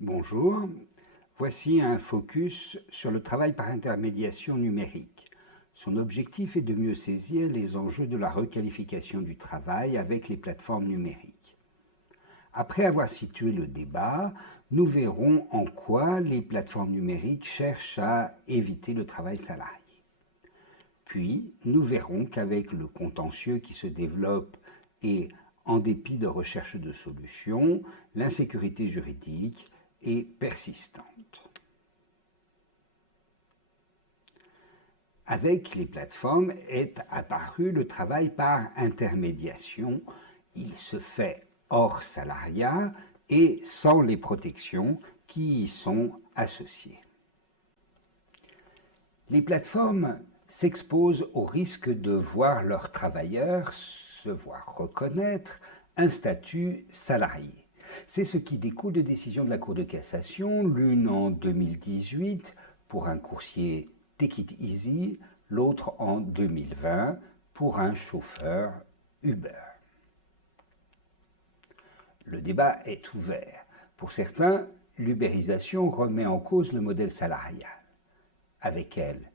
Bonjour, voici un focus sur le travail par intermédiation numérique. Son objectif est de mieux saisir les enjeux de la requalification du travail avec les plateformes numériques. Après avoir situé le débat, nous verrons en quoi les plateformes numériques cherchent à éviter le travail salarié. Puis, nous verrons qu'avec le contentieux qui se développe et en dépit de recherche de solutions, l'insécurité juridique est persistante. Avec les plateformes est apparu le travail par intermédiation. Il se fait hors salariat et sans les protections qui y sont associées. Les plateformes s'exposent au risque de voir leurs travailleurs se voir reconnaître un statut salarié. C'est ce qui découle de décisions de la Cour de cassation, l'une en 2018 pour un coursier Take It Easy, l'autre en 2020 pour un chauffeur Uber. Le débat est ouvert. Pour certains, l'ubérisation remet en cause le modèle salarial. Avec elle,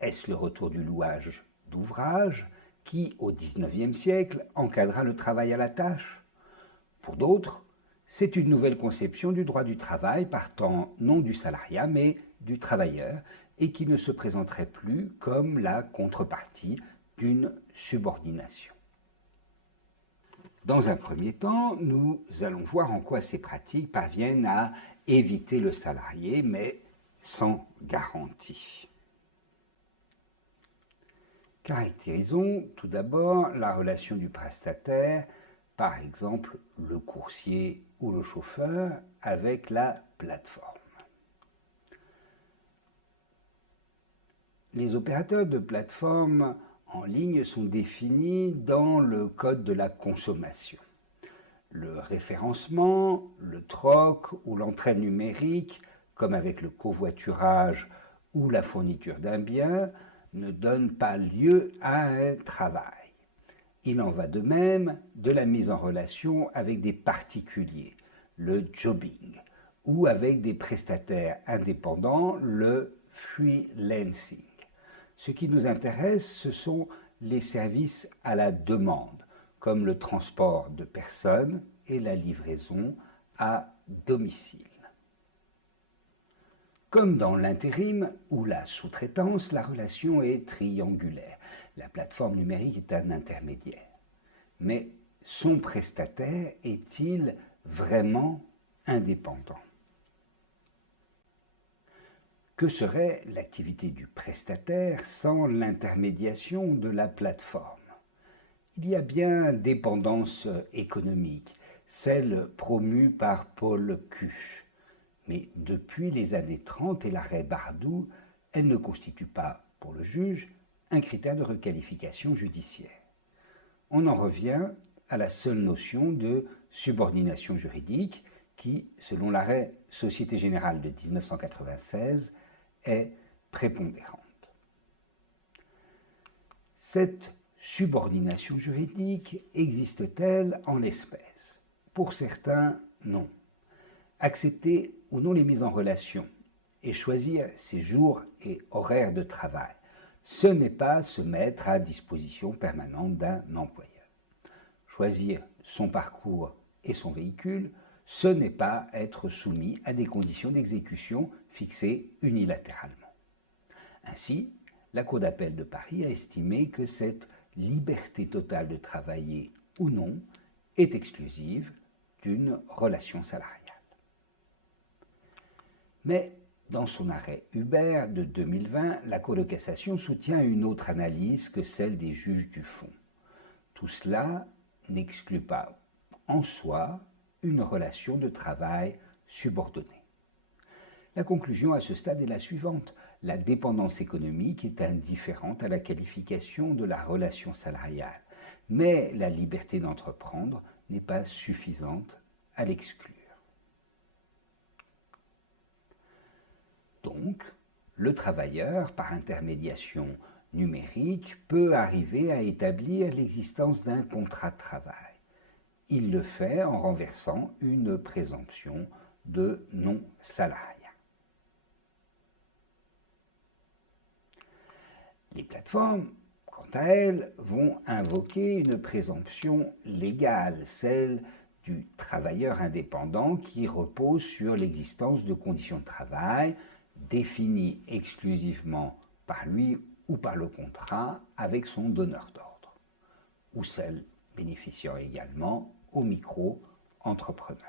est-ce le retour du louage d'ouvrage qui, au XIXe siècle, encadra le travail à la tâche? Pour d'autres, c'est une nouvelle conception du droit du travail partant non du salariat mais du travailleur et qui ne se présenterait plus comme la contrepartie d'une subordination. Dans un premier temps, nous allons voir en quoi ces pratiques parviennent à éviter le salarié, mais sans garantie. Caractérisons tout d'abord la relation du prestataire, par exemple le coursier ou le chauffeur, avec la plateforme. Les opérateurs de plateforme en ligne sont définis dans le code de la consommation. Le référencement, le troc ou l'entraide numérique, comme avec le covoiturage ou la fourniture d'un bien, ne donnent pas lieu à un travail. Il en va de même de la mise en relation avec des particuliers, le jobbing, ou avec des prestataires indépendants, le freelancing. Ce qui nous intéresse, ce sont les services à la demande, comme le transport de personnes et la livraison à domicile. Comme dans l'intérim ou la sous-traitance, la relation est triangulaire. La plateforme numérique est un intermédiaire. Mais son prestataire est-il vraiment indépendant? Que serait l'activité du prestataire sans l'intermédiation de la plateforme? Il y a bien dépendance économique, celle promue par Paul Cuche. Mais depuis les années 30 et l'arrêt Bardou, elle ne constitue pas, pour le juge, un critère de requalification judiciaire. On en revient à la seule notion de subordination juridique qui, selon l'arrêt Société Générale de 1996, est prépondérante. Cette subordination juridique existe-t-elle en l'espèce? Pour certains, non. Accepter ou non les mises en relation et choisir ses jours et horaires de travail, ce n'est pas se mettre à disposition permanente d'un employeur. Choisir son parcours et son véhicule, ce n'est pas être soumis à des conditions d'exécution fixées unilatéralement. Ainsi, la Cour d'appel de Paris a estimé que cette liberté totale de travailler ou non est exclusive d'une relation salariale. Mais dans son arrêt Uber de 2020, la Cour de cassation soutient une autre analyse que celle des juges du fond. Tout cela n'exclut pas en soi une relation de travail subordonnée. La conclusion à ce stade est la suivante. La dépendance économique est indifférente à la qualification de la relation salariale, mais la liberté d'entreprendre n'est pas suffisante à l'exclure. Donc, le travailleur, par intermédiation numérique, peut arriver à établir l'existence d'un contrat de travail. Il le fait en renversant une présomption de non-salariat. Les plateformes, quant à elles, vont invoquer une présomption légale, celle du travailleur indépendant qui repose sur l'existence de conditions de travail définies exclusivement par lui ou par le contrat avec son donneur d'ordre, ou celle bénéficiant également aux micro-entrepreneurs.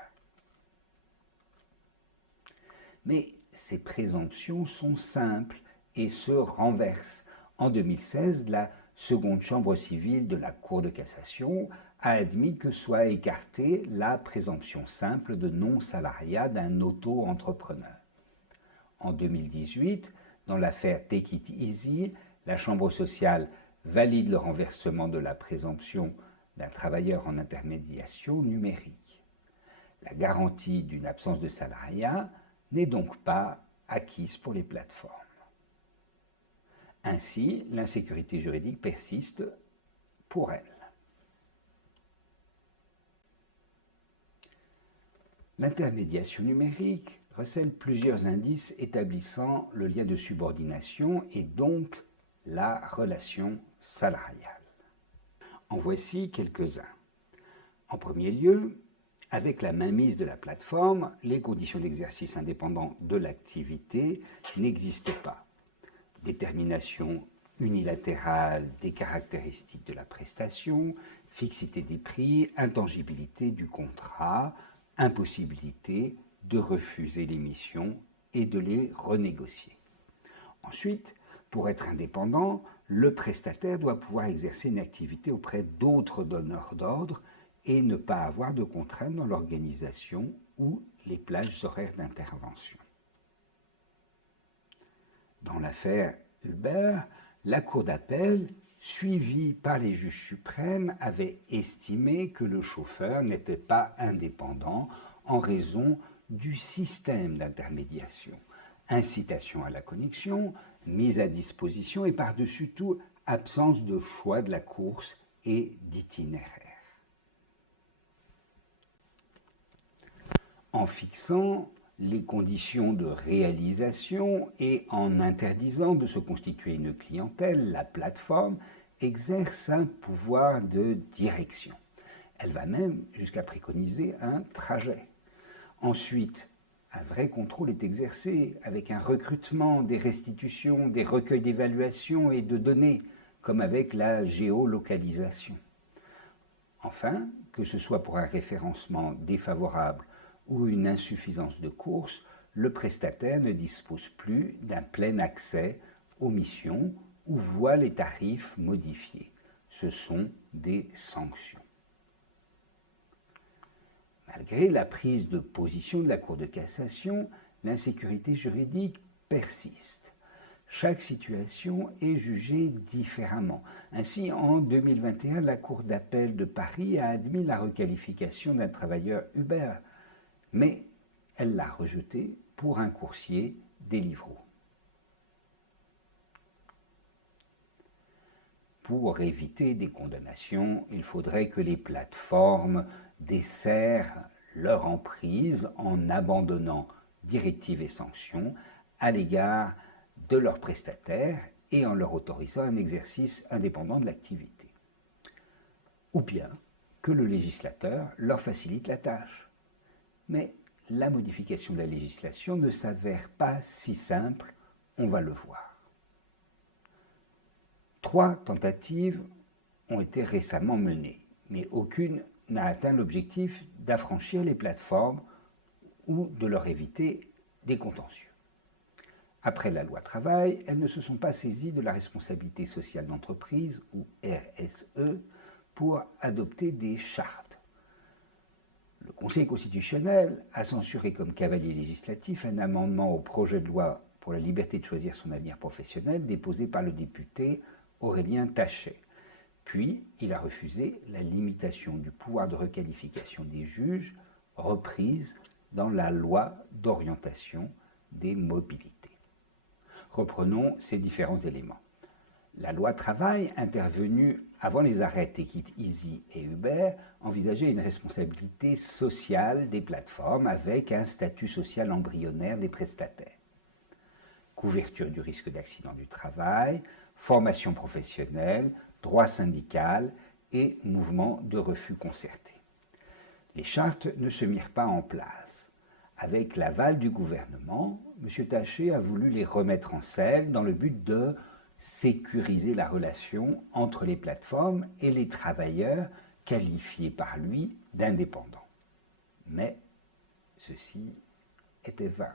Mais ces présomptions sont simples et se renversent. En 2016, la seconde chambre civile de la Cour de cassation a admis que soit écartée la présomption simple de non-salariat d'un auto-entrepreneur. En 2018, dans l'affaire Take It Easy, la Chambre sociale valide le renversement de la présomption d'un travailleur en intermédiation numérique. La garantie d'une absence de salariat n'est donc pas acquise pour les plateformes. Ainsi, l'insécurité juridique persiste pour elles. L'intermédiation numérique recèle plusieurs indices établissant le lien de subordination et donc la relation salariale. En voici quelques-uns. En premier lieu, avec la mainmise de la plateforme, les conditions d'exercice indépendant de l'activité n'existent pas. Détermination unilatérale des caractéristiques de la prestation, fixité des prix, intangibilité du contrat, impossibilité de refuser les missions et de les renégocier. Ensuite, pour être indépendant, le prestataire doit pouvoir exercer une activité auprès d'autres donneurs d'ordre et ne pas avoir de contraintes dans l'organisation ou les plages horaires d'intervention. Dans l'affaire Uber, la Cour d'appel, suivie par les juges suprêmes, avait estimé que le chauffeur n'était pas indépendant en raison du système d'intermédiation, incitation à la connexion, mise à disposition et par-dessus tout, absence de choix de la course et d'itinéraire. En fixant les conditions de réalisation et en interdisant de se constituer une clientèle, la plateforme exerce un pouvoir de direction. Elle va même jusqu'à préconiser un trajet. Ensuite, un vrai contrôle est exercé avec un recrutement, des restitutions, des recueils d'évaluation et de données, comme avec la géolocalisation. Enfin, que ce soit pour un référencement défavorable ou une insuffisance de course, le prestataire ne dispose plus d'un plein accès aux missions ou voit les tarifs modifiés. Ce sont des sanctions. Malgré la prise de position de la Cour de cassation, l'insécurité juridique persiste. Chaque situation est jugée différemment. Ainsi, en 2021, la Cour d'appel de Paris a admis la requalification d'un travailleur Uber, mais elle l'a rejeté pour un coursier Deliveroo. Pour éviter des condamnations, il faudrait que les plateformes desserrent leur emprise en abandonnant directives et sanctions à l'égard de leurs prestataires et en leur autorisant un exercice indépendant de l'activité. Ou bien que le législateur leur facilite la tâche. Mais la modification de la législation ne s'avère pas si simple, on va le voir. 3 tentatives ont été récemment menées, mais aucune n'a atteint l'objectif d'affranchir les plateformes ou de leur éviter des contentieux. Après la loi travail, elles ne se sont pas saisies de la responsabilité sociale d'entreprise, ou RSE, pour adopter des chartes. Le Conseil constitutionnel a censuré comme cavalier législatif un amendement au projet de loi pour la liberté de choisir son avenir professionnel déposé par le député Aurélien Taché. Puis, il a refusé la limitation du pouvoir de requalification des juges reprise dans la loi d'orientation des mobilités. Reprenons ces différents éléments. La loi travail, intervenue avant les arrêts Take It Easy et Uber, envisageait une responsabilité sociale des plateformes avec un statut social embryonnaire des prestataires. Couverture du risque d'accident du travail, formation professionnelle, droit syndical et mouvement de refus concerté. Les chartes ne se mirent pas en place. Avec l'aval du gouvernement, M. Taché a voulu les remettre en selle dans le but de sécuriser la relation entre les plateformes et les travailleurs qualifiés par lui d'indépendants. Mais ceci était vain.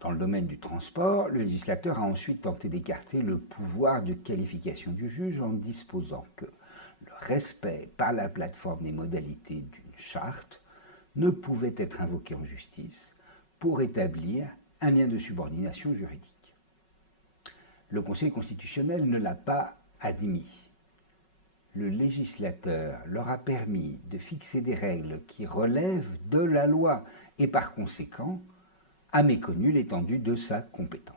Dans le domaine du transport, le législateur a ensuite tenté d'écarter le pouvoir de qualification du juge en disposant que le respect par la plateforme des modalités d'une charte ne pouvait être invoqué en justice pour établir un lien de subordination juridique. Le Conseil constitutionnel ne l'a pas admis. Le législateur leur a permis de fixer des règles qui relèvent de la loi et par conséquent a méconnu l'étendue de sa compétence.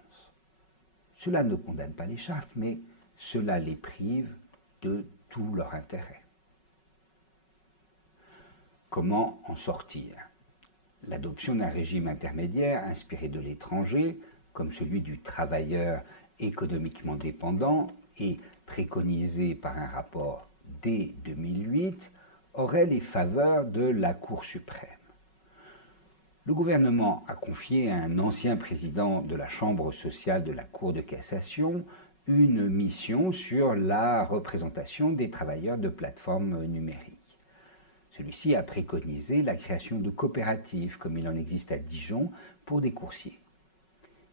Cela ne condamne pas les chartes, mais cela les prive de tout leur intérêt. Comment en sortir? L'adoption d'un régime intermédiaire inspiré de l'étranger, comme celui du travailleur économiquement dépendant et préconisé par un rapport dès 2008, aurait les faveurs de la Cour suprême. Le gouvernement a confié à un ancien président de la Chambre sociale de la Cour de cassation une mission sur la représentation des travailleurs de plateformes numériques. Celui-ci a préconisé la création de coopératives, comme il en existe à Dijon, pour des coursiers.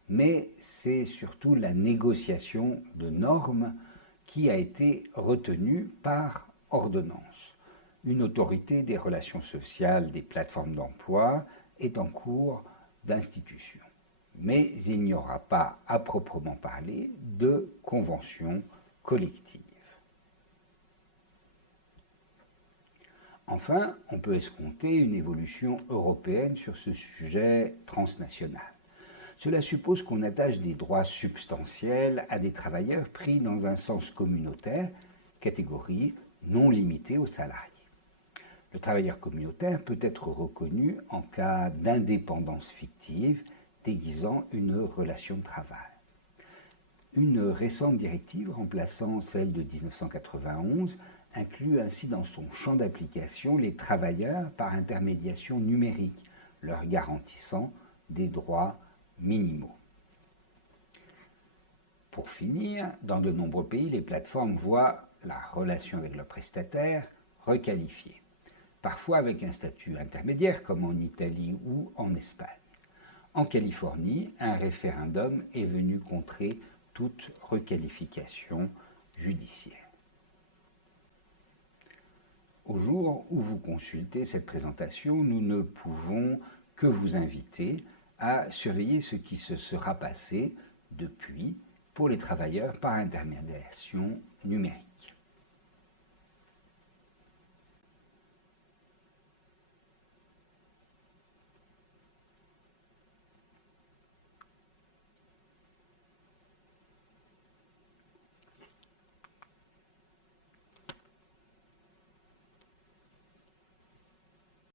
Mais c'est surtout la négociation de normes qui a été retenue par ordonnance. Une autorité des relations sociales des plateformes d'emploi est en cours d'institution. Mais il n'y aura pas, à proprement parler, de convention collective. Enfin, on peut escompter une évolution européenne sur ce sujet transnational. Cela suppose qu'on attache des droits substantiels à des travailleurs pris dans un sens communautaire, catégorie non limitée aux salariés. Le travailleur communautaire peut être reconnu en cas d'indépendance fictive déguisant une relation de travail. Une récente directive remplaçant celle de 1991 inclut ainsi dans son champ d'application les travailleurs par intermédiation numérique, leur garantissant des droits minimaux. Pour finir, dans de nombreux pays, les plateformes voient la relation avec leurs prestataires requalifiée, parfois avec un statut intermédiaire comme en Italie ou en Espagne. En Californie, un référendum est venu contrer toute requalification judiciaire. Au jour où vous consultez cette présentation, nous ne pouvons que vous inviter à surveiller ce qui se sera passé depuis pour les travailleurs par intermédiation numérique.